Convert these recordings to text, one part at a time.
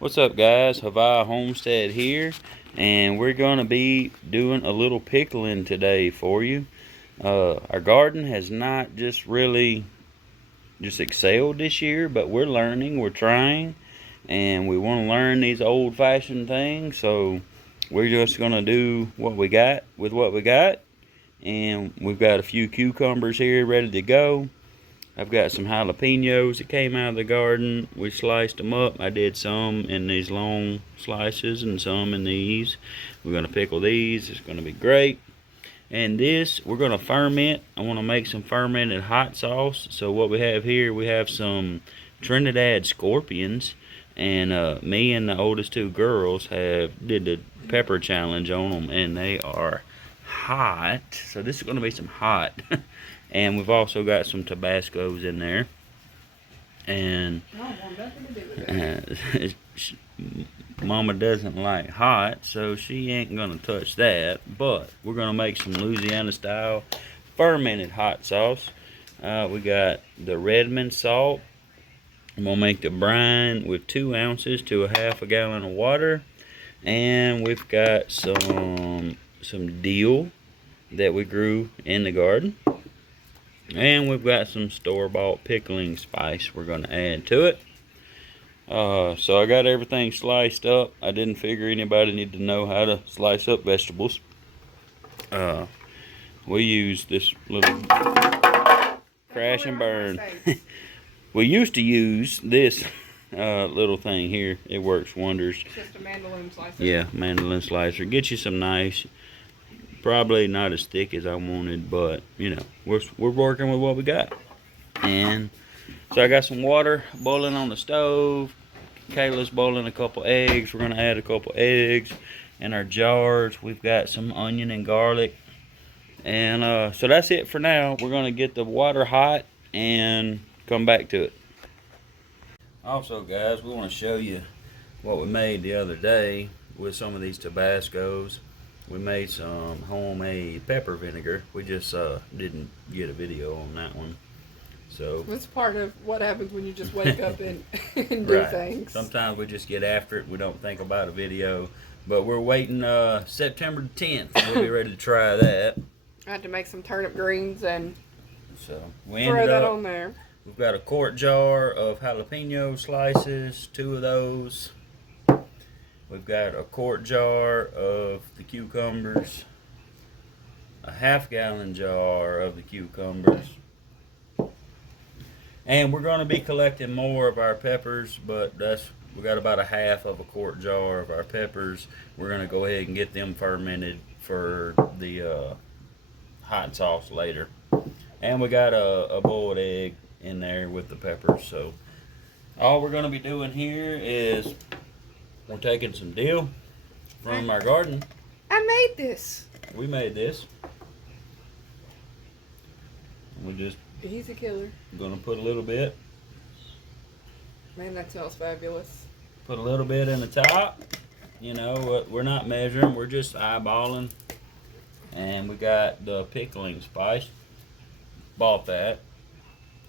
What's up, guys? Hawaii Homestead here, and we're going to be doing a little pickling today for you. Our garden has not just really excelled this year, but we're learning, we're trying, and we want to learn these old-fashioned things, so we're just going to do what we got with what we got. And we've got a few cucumbers here ready to go. I've got some jalapenos that came out of the garden. We sliced them up. I did some in these long slices and some in these. We're going to pickle these. It's going to be great. And this, we're going to ferment. I want to make some fermented hot sauce. So what we have here, we have some Trinidad scorpions. And me and the oldest two girls did the pepper challenge on them. And they are hot. So this is going to be some hot. And we've also got some Tabascos in there. And Mama doesn't like hot, so she ain't gonna touch that. But we're gonna make some Louisiana style fermented hot sauce. We got the Redmond salt. I'm gonna make the brine with 2 ounces to a half a gallon of water. And we've got some dill that we grew in the garden. And we've got some store-bought pickling spice we're going to add to it. So I got everything sliced up. I didn't figure anybody needed to know how to slice up vegetables. We use this little crash and burn. We used to use this little thing here. It works wonders. Just a mandolin slicer. Yeah, mandolin slicer. Get you some nice. Probably not as thick as I wanted, but you know, we're working with what we got. And so I got some water boiling on the stove. Kayla's boiling a couple eggs. We're gonna add a couple eggs in our jars. We've got some onion and garlic. And so that's it for now. We're gonna get the water hot and come back to it. Also, guys, we want to show you what we made the other day with some of these Tabascos. We made some homemade pepper vinegar. We just didn't get a video on that one. So that's part of what happens when you just wake up and do right. things. Sometimes we just get after it. We don't think about a video. But we're waiting September 10th. We'll be ready to try that. I had to make some turnip greens and so we throw that on there. We've got a quart jar of jalapeno slices, 2 of those. We've got a quart jar of the cucumbers, a half-gallon jar of the cucumbers, and we're going to be collecting more of our peppers, but we got about a half of a quart jar of our peppers. We're going to go ahead and get them fermented for the hot sauce later. And we got a boiled egg in there with the peppers. So all we're going to be doing here is we're taking some dill from our garden. I made this. We made this. We just He's a killer. gonna put a little bit. Man, that smells fabulous. Put a little bit in the top. You know, we're not measuring. We're just eyeballing. And we got the pickling spice. Bought that.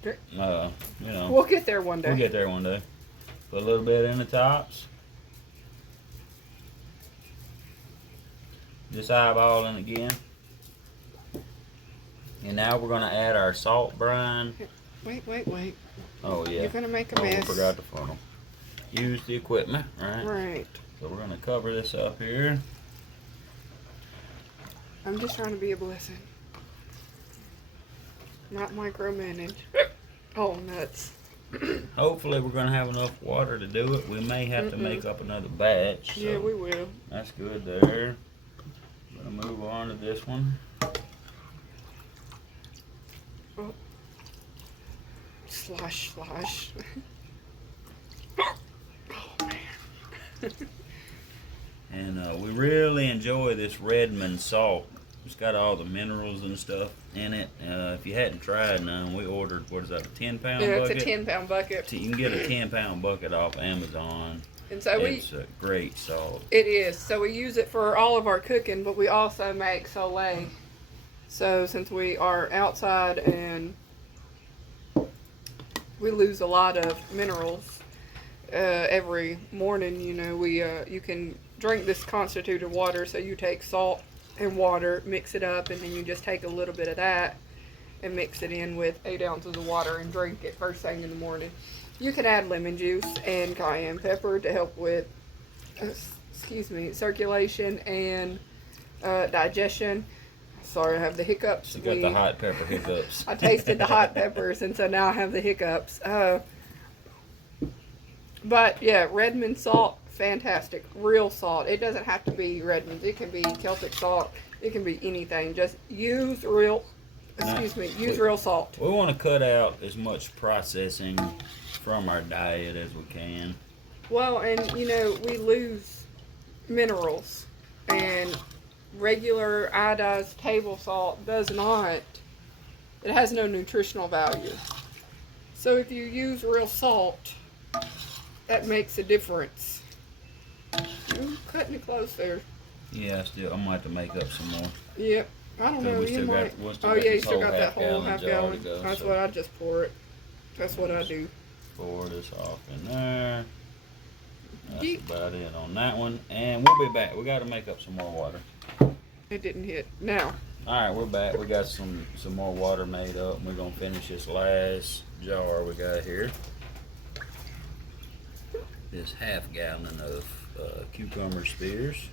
Okay. You know. We'll get there one day. We'll get there one day. Put a little bit in the tops. Just eyeballing again. And now we're going to add our salt brine. Wait. Oh, yeah. You're going to make a mess. We forgot the funnel. Use the equipment, right? Right. So we're going to cover this up here. I'm just trying to be a blessing. Not micromanage. Oh, nuts. Hopefully we're going to have enough water to do it. We may have to make up another batch. So yeah, we will. That's good there. I'm going to move on to this one. Oh. Slosh. Oh, man. And we really enjoy this Redmond salt. It's got all the minerals and stuff in it. If you hadn't tried none, we ordered, what is that, a 10-pound yeah, bucket? it's a 10-pound bucket. You can get a 10-pound bucket off Amazon. And so it's a great salt. It is. So we use it for all of our cooking, but we also make Soleil. So since we are outside and we lose a lot of minerals, every morning. You know, you can drink this constituted water. So you take salt and water, mix it up, and then you just take a little bit of that and mix it in with 8 ounces of water and drink it first thing in the morning. You can add lemon juice and cayenne pepper to help with, circulation and digestion. Sorry, I have the hiccups. You got the hot pepper hiccups. I tasted the hot peppers, and so now I have the hiccups. But yeah, Redmond salt, fantastic. Real salt. It doesn't have to be Redmond. It can be Celtic salt. It can be anything. Just use real. Real salt. We want to cut out as much processing from our diet as we can. Well, and you know, we lose minerals, and regular iodized table salt does not. It has no nutritional value. So if you use real salt, that makes a difference. You're cutting it close there. Yeah, I might have to make up some more. Yep. I don't know. You might. Oh yeah, you still got that whole half gallon. That's what I just pour it. That's what I do. Pour this off in there. That's about it on that one. And we'll be back. We got to make up some more water. It didn't hit. Now. All right, we're back. We got some more water made up. And we're going to finish this last jar we got here. This half gallon of cucumber spears.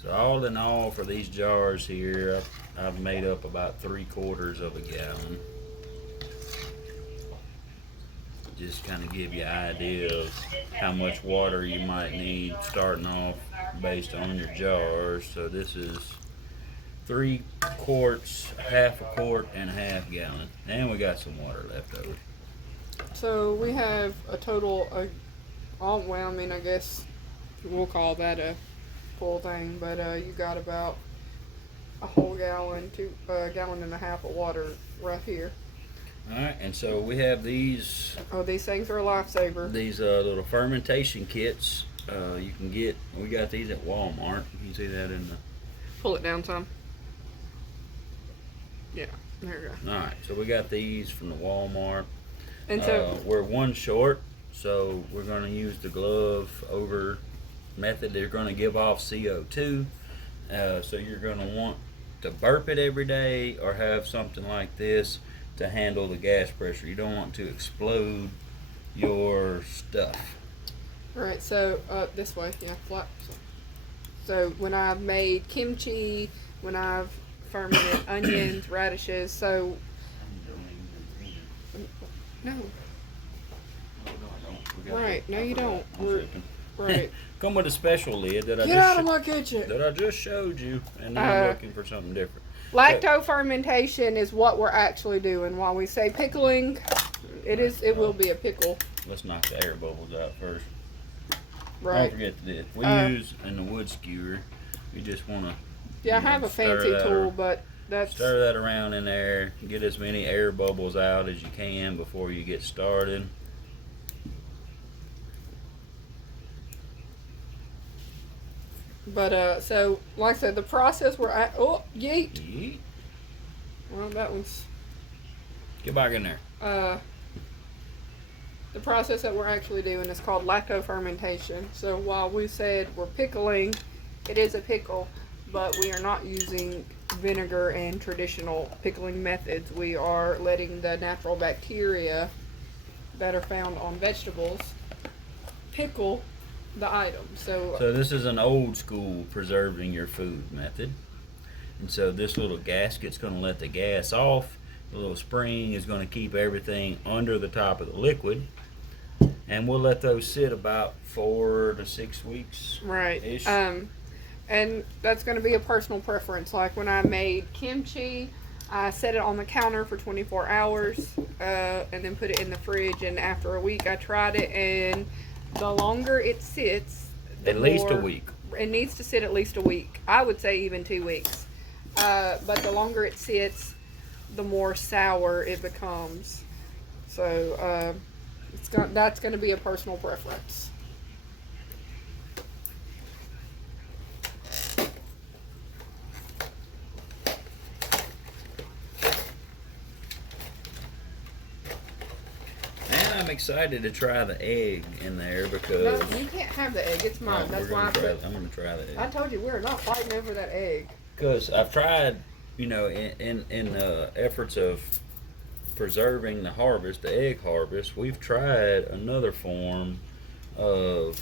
So all in all, for these jars here, I've made up about 3/4 of a gallon. Just kind of give you an idea of how much water you might need starting off based on your jars. So this is 3 quarts, half a quart, and a half gallon. And we got some water left over. So we have a total of, I guess we'll call that a full thing, but you got about a whole gallon to a gallon and a half of water right here. Alright, and so we have these. Oh, these things are a lifesaver. These little fermentation kits. You can get. We got these at Walmart. You can see that in the. Pull it down some. Yeah, there you go. Alright, so we got these from the Walmart. And so we're one short, so we're going to use the glove over method. They're going to give off CO2. So you're going to want to burp it every day or have something like this to handle the gas pressure. You don't want to explode your stuff. Alright, so this way, yeah, flat. So when I've made kimchi, when I've fermented onions, radishes, so no. Right, no you don't. Right. Come with a special lid that Get out of my kitchen. That I just showed you, and then I'm looking for something different. Lacto-fermentation is what we're actually doing. While we say pickling, it will be a pickle. Let's knock the air bubbles out first. Right. Don't forget this. We use in the wood skewer. You just want to. Yeah, I have a fancy tool, but that's. Stir that around in there. Get as many air bubbles out as you can before you get started. But so like I said, the process we're at. Oh, yeet. Yeet. Well, that was. Get back in there. The process that we're actually doing is called lacto-fermentation. So while we said we're pickling, it is a pickle, but we are not using vinegar and traditional pickling methods. We are letting the natural bacteria that are found on vegetables pickle the item. So this is an old school preserving your food method. And so this little gasket's going to let the gas off. The little spring is going to keep everything under the top of the liquid. And we'll let those sit about 4 to 6 weeks. Right. Ish. And that's going to be a personal preference. Like when I made kimchi, I set it on the counter for 24 hours and then put it in the fridge. And after a week, I tried it. And the longer it sits, at least a week. It needs to sit at least a week. I would say even 2 weeks. But the longer it sits, the more sour it becomes. So that's going to be a personal preference. I'm excited to try the egg in there No, because you can't have the egg. It's mine. That's why I'm gonna try the egg. I told you we're not fighting over that egg. Because I've tried, you know, in efforts of preserving the harvest, the egg harvest, we've tried another form of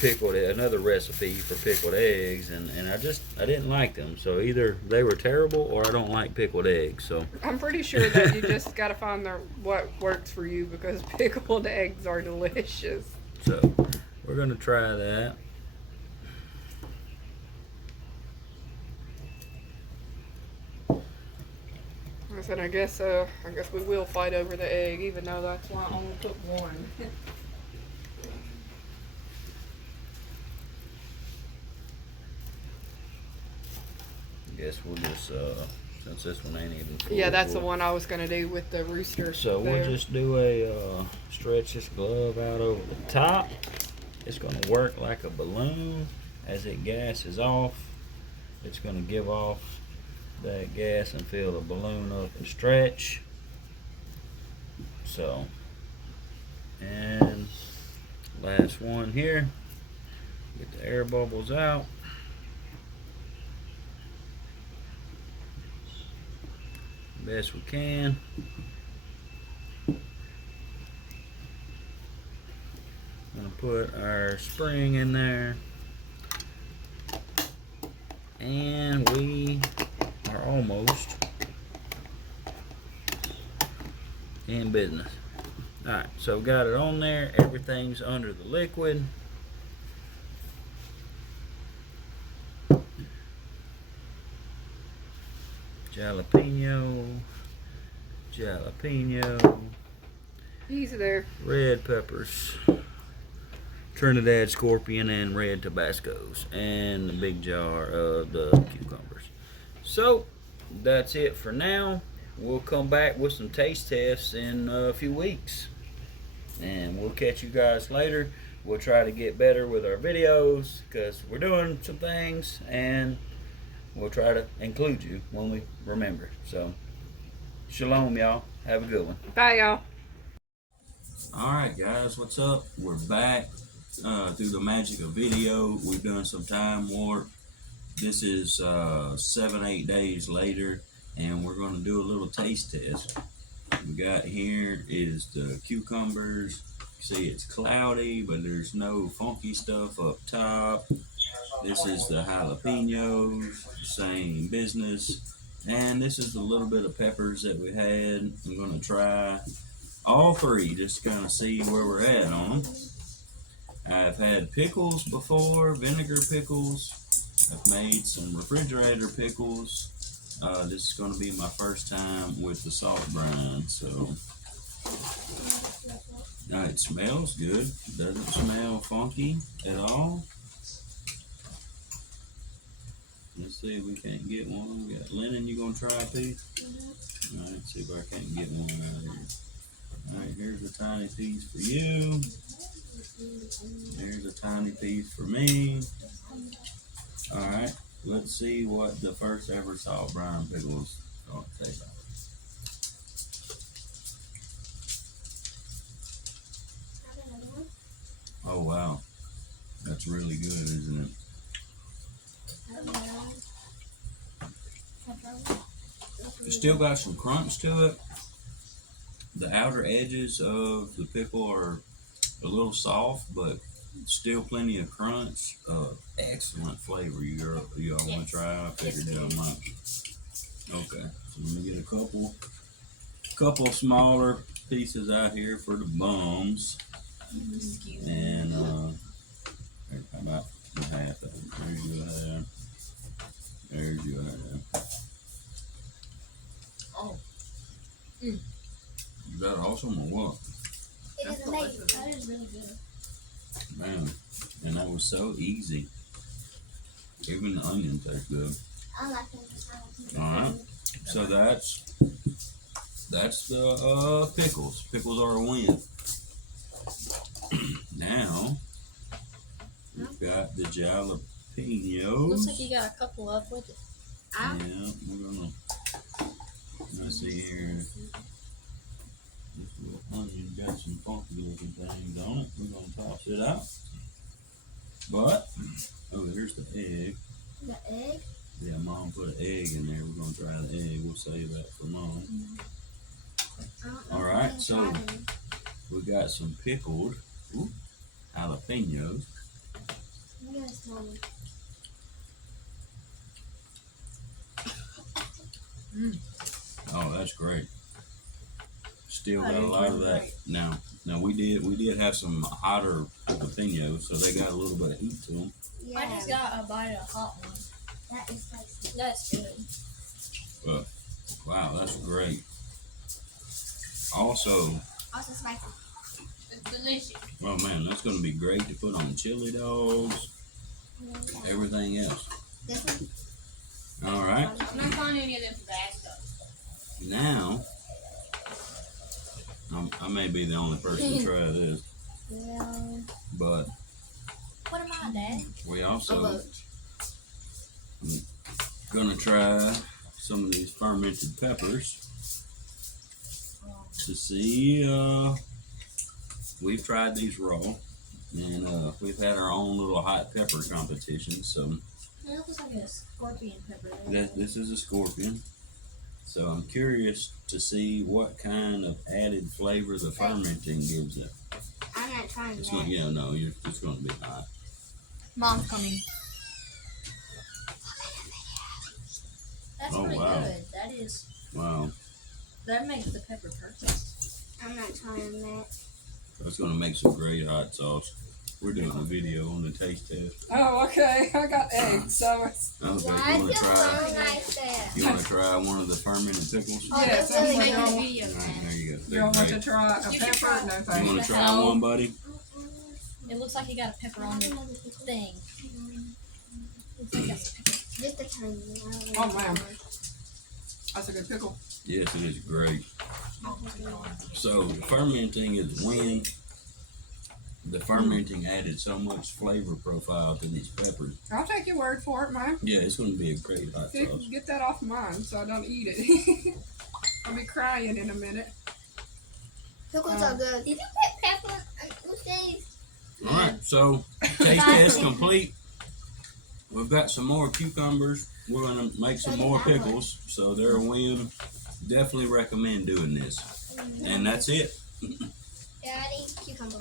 another recipe for pickled eggs, and I didn't like them. So either they were terrible or I don't like pickled eggs. So I'm pretty sure that you just got to find what works for you because pickled eggs are delicious. So we're gonna try that. I said, I guess we will fight over the egg, even though that's why I only took one. Guess we'll just since this one ain't even full, Yeah, that's the one I was gonna do with the rooster. So we'll just do a stretch this glove out over the top. It's gonna work like a balloon. As it gases off, it's gonna give off that gas and fill the balloon up and stretch. So, and last one here. Get the air bubbles out. Best we can. Gonna put our spring in there, and we are almost in business. Alright, so got it on there, everything's under the liquid. Jalapeno, Easy there. red peppers, Trinidad scorpion, and red Tabascos, and the big jar of the cucumbers. So that's it for now. We'll come back with some taste tests in a few weeks, and we'll catch you guys later. We'll try to get better with our videos because we're doing some things, and we'll try to include you when we remember. So, shalom, y'all. Have a good one. Bye, y'all. Alright, guys, what's up? We're back through the magic of video. We've done some time warp. This is 7-8 days later, and we're going to do a little taste test. We got here is the cucumbers. See, it's cloudy, but there's no funky stuff up top. This is the jalapenos, same business. And this is the little bit of peppers that we had. I'm going to try all three, just to kind of see where we're at on them. I've had pickles before, vinegar pickles. I've made some refrigerator pickles. This is going to be my first time with the salt brine, so it smells good. Doesn't smell funky at all. Let's see if we can't get one. We got Lennon, you gonna try a piece? Alright, see if I can't get one out of here. Alright, here's a tiny piece for you. Here's a tiny piece for me. Alright, let's see what the first ever salt brine pickles are to taste like. Oh wow, that's really good, isn't it? It's still got some crunch to it. The outer edges of the pickle are a little soft, but still plenty of crunch. Excellent flavor. Y'all want to try? I figured y'all might. Okay, so let me get a couple smaller pieces out here for the bums. And how about half of it? There's your half. There's your half. Oh. Is that awesome or what? It is amazing. That is really good. Man, and that was so easy. Even the onion tastes good. I like it. Alright, so that's the pickles. Pickles are a win. Now we've got the jalapenos. Looks like you got a couple up with it. Yeah, let's see here. This little onion got some funky looking things on it. We're gonna toss it out. But, oh, here's the egg. The egg? Yeah, Mom put an egg in there. We're gonna try the egg. We'll save that for Mom. All right, so we got some pickled jalapenos. Yes, Mommy. Oh, that's great. Still got That a is lot of really that. great. Now we did have some hotter jalapenos, so they got a little bit of heat to them. Yeah. I just got a bite of hot one. That is spicy. That's good. But wow, that's great. Also, Also spicy. It's delicious. oh man, that's gonna be great to put on chili dogs, everything else. This one? All right, I'm not finding any of them Tabasco. now I may be the only person to try this, Yeah. but What am I, Dad? we also Almost. gonna try some of these fermented peppers to see. We've tried these raw, and we've had our own little hot pepper competition. So It looks like a scorpion pepper. this is a scorpion. So I'm curious to see what kind of added flavor the fermenting gives it. I'm not trying It's that. not, yeah, no, it's gonna be hot. Mom's coming. That's Oh, pretty wow. good. That is. Wow, That makes the pepper perfect. I'm not trying that. that's gonna make some great hot sauce. We're doing a video on the taste test. Oh, okay. I got eggs, so it's Okay, Why you wanna is it try? so nice there? You wanna try one of the fermented pickles? Oh, Yes, they're I'm really like, good. y'all- Video. All right, there you go. you They're all want great. to try a You pepper? try- No, You thanks. wanna try one, buddy? It looks like you got a pepper on your thing. Looks like that's a pepper. Just a tiny one. Oh, man. That's a good pickle. Yes, it is great. So the fermenting is when the fermenting added so much flavor profile to these peppers. I'll take your word for it, man. Yeah, it's going to be a great hot sauce. Get that off mine so I don't eat it. I'll be crying in a minute. Pickles are good. Did you put pepper on these? All right, so taste test complete. We've got some more cucumbers. We're going to make some more pickles. So they're a win. Definitely recommend doing this. And that's it. Daddy, cucumber.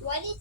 What is